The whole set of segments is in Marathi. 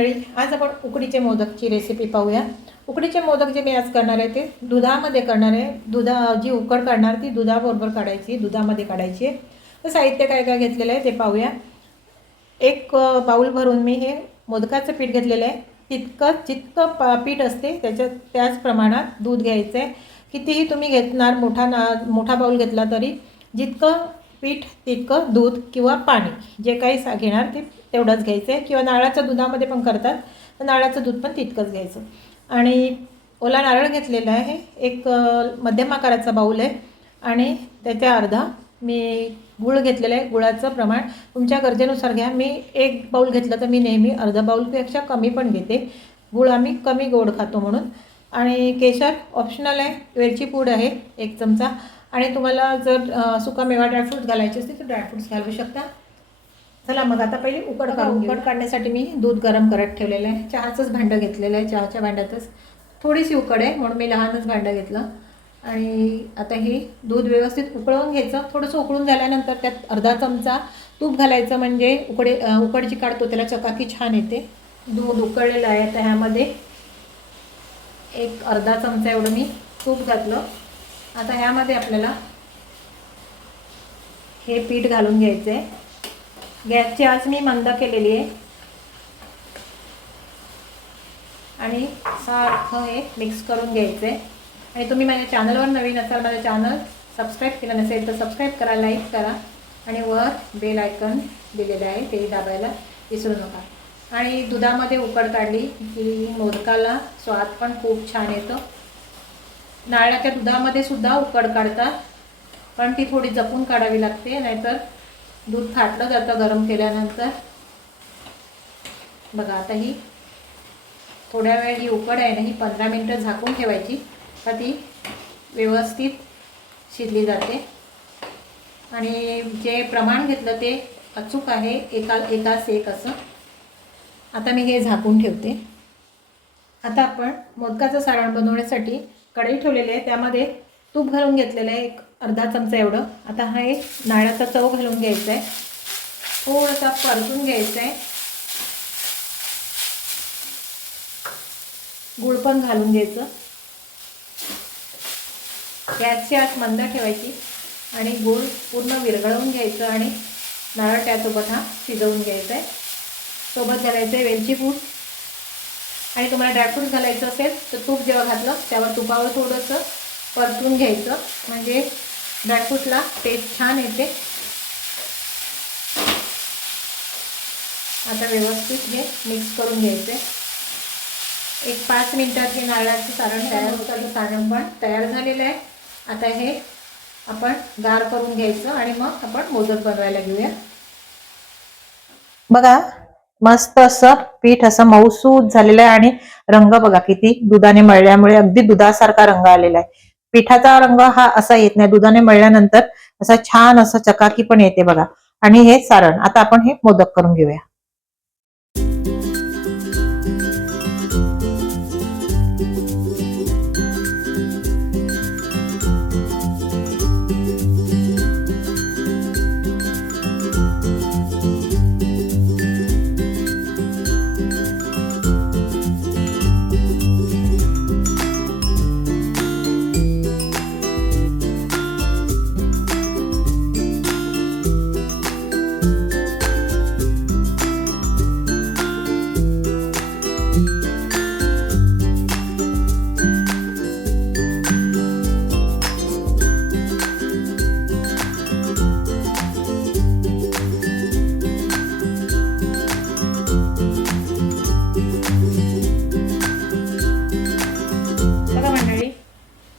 मंडळी, आज आपण उकडीचे मोदकची रेसिपी पाहूया। उकडीचे मोदक जे मी आज करणार आहे ते दुधामध्ये करणार आहे। जी उकड काढणार ती दुधाबरोबर काढायची, दुधामध्ये काढायची आहे। तर साहित्य काय काय घेतलेलं आहे ते पाहूया। एक बाउल भरून मी हे मोदकाचं पीठ घेतलेलं आहे। जितकं पीठ असते त्याच प्रमाणात दूध घ्यायचं आहे। कितीही तुम्ही घेणार, मोठा बाउल घेतला तरी जितकं पीठ तितकं दूध किंवा पाणी जे काही घेणार ते तेवढंच घ्यायचं आहे। किंवा नारळाच्या दुधामध्ये पण करतात, तर नारळाचं दूध पण तितकंच घ्यायचं। आणि ओला नारळ घेतलेला आहे, एक मध्यम आकाराचा बाउल आहे आणि त्याच्या अर्धा मी गूळ घेतलेला आहे। गुळाचं प्रमाण तुमच्या गरजेनुसार घ्या। मी एक बाउल घेतलं तर मी नेहमी अर्धा बाउलपेक्षा कमी पण घेते। गूळ आम्ही कमी गोड खातो म्हणून। आणि केशर ऑप्शनल आहे, वेलची पूड आहे 1 चमचा। आणि तुम्हाला जर सुकामेवा ड्रायफ्रूट्स घालायचे असतील तर ड्रायफ्रूट्स घालू शकता। चला मग आता पहिले उकड काढण्यासाठी मी दूध गरम करत ठेवलेलं आहे। चहाचंच भांडं घेतलेलं आहे, चहाच्या भांड्यातच थोडीशी उकड आहे म्हणून मी लहानच भांडं घेतलं। आणि आता हे दूध व्यवस्थित उकळवून घ्यायचं। थोडंसं उकळून झाल्यानंतर त्यात अर्धा चमचा तूप घालायचं, म्हणजे उकड जी काढतो त्याला चकाकी छान येते। दूध उकळलेलं आहे तर ह्यामध्ये एक अर्धा चमचा एवढं मी तूप घातलं। आता ह्यामध्ये आपल्याला हे पीठ घालून घ्यायचं आहे। गॅसची आच मी मंद केलेली आहे आणि सारखं हे मिक्स करून घ्यायचं आहे। आणि तुम्ही माझ्या चॅनलवर नवीन असाल, माझं चॅनल सबस्क्राईब केलं नसेल तर सबस्क्राईब करा, लाईक करा आणि वर बेल आयकॉन दिलेलं आहे ते दाबायला विसरू नका। आणि दुधामध्ये उकड काढली की मोदकाला स्वाद पण खूप छान येतो। नारळाच्या दुधामध्ये सुद्धा उकड काढतात, पण ती थोडी जपून काढावी लागते, नाहीतर दूध फाटलं जातं गरम केल्यानंतर। बघा आता ही थोड्या वेळ ही उकड आहे ना, ही 15 मिनिटं झाकून ठेवायची का ती व्यवस्थित शिजली जाते। आणि जे प्रमाण घेतलं ते अचूक आहे, एकास एक असं। आता मी हे झाकून ठेवते। आता आपण मोदकाचं सारण बनवण्यासाठी कढई ठेवलेली आहे, त्यामध्ये तूप घालून घेतलेलं आहे, एक अर्धा चमचा एवढं। आता हा एक नारळाचा चव घालून घ्यायचा आहे, थोडासा परतून घ्यायचा आहे। गूळ पण घालून घ्यायचं। गॅसची आच मंद ठेवायची आणि गूळ पूर्ण विरघळवून घ्यायचं आणि नारळ त्यासोबत हा शिजवून घ्यायचा आहे। सोबत घालायचं आहे वेलची पूड। आणि तुम्हाला ड्रायफ्रूट घालायचं असेल तर तूप जेव्हा घातलं त्यावर तुपावर थोडंसं परतून घ्यायचं, म्हणजे ड्रायफ्रूटला टेस्ट छान येते। आता व्यवस्थित हे मिक्स करून घ्यायचे। एक 5 मिनिटात हे नारळाचं सारण तयार होतं। सारण पण तयार झालेलं आहे। आता हे आपण गार करून घ्यायचं आणि मग आपण मोदक बनवायला घेऊया। बघा मस्त असं पीठ असं मऊसूत झालेलं आहे आणि रंग बघा किती दुधाने मळल्यामुळे अगदी दुधासारखा रंग आलेला आहे। पिठाचा रंग हा असा येत नाही, दुधाने मळल्यानंतर असा छान असं चकाकी पण येते बघा। आणि हे सारण आता आपण हे मोदक करून घेऊया।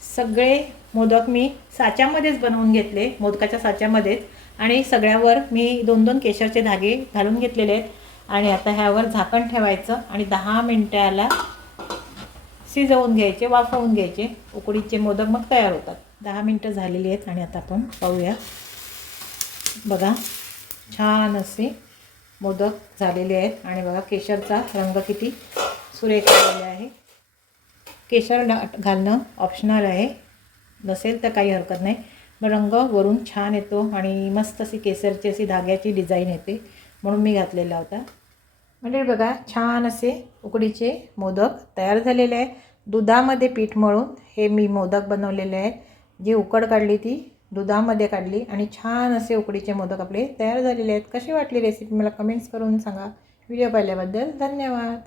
सगळे मोदक मी साच्यामध्येच बनवून घेतले, मोदकाच्या साच्यामध्येच। आणि सगळ्यावर मी 2-2 केशरचे धागे घालून घेतलेले आहेत। आणि आता ह्यावर झाकण ठेवायचं आणि 10 मिनिटाला शिजवून घ्यायचे, वाफवून घ्यायचे। उकडीचे मोदक मग तयार होतात। 10 मिनिटं झालेली आहेत आणि आता आपण पाहूया। बघा छान असे मोदक झालेले आहेत आणि बघा केशरचा रंग किती सुरेख आलेला आहे। केशर घालणं ऑप्शनल आहे, नसेल तर काही हरकत नाही। मग रंग वरून छान येतो आणि मस्त अशी केसरची अशी धाग्याची डिझाईन येते म्हणून मी घातलेला होता। म्हणजे बघा छान असे उकडीचे मोदक तयार झालेले आहे. दुधामध्ये पीठ मळून हे मी मोदक बनवलेले आहेत. जी उकड काढली ती दुधामध्ये काढली आणि छान असे उकडीचे मोदक आपले तयार झालेले आहेत. कशी वाटली रेसिपी मला कमेंट्स करून सांगा. व्हिडिओ पाहिल्याबद्दल धन्यवाद.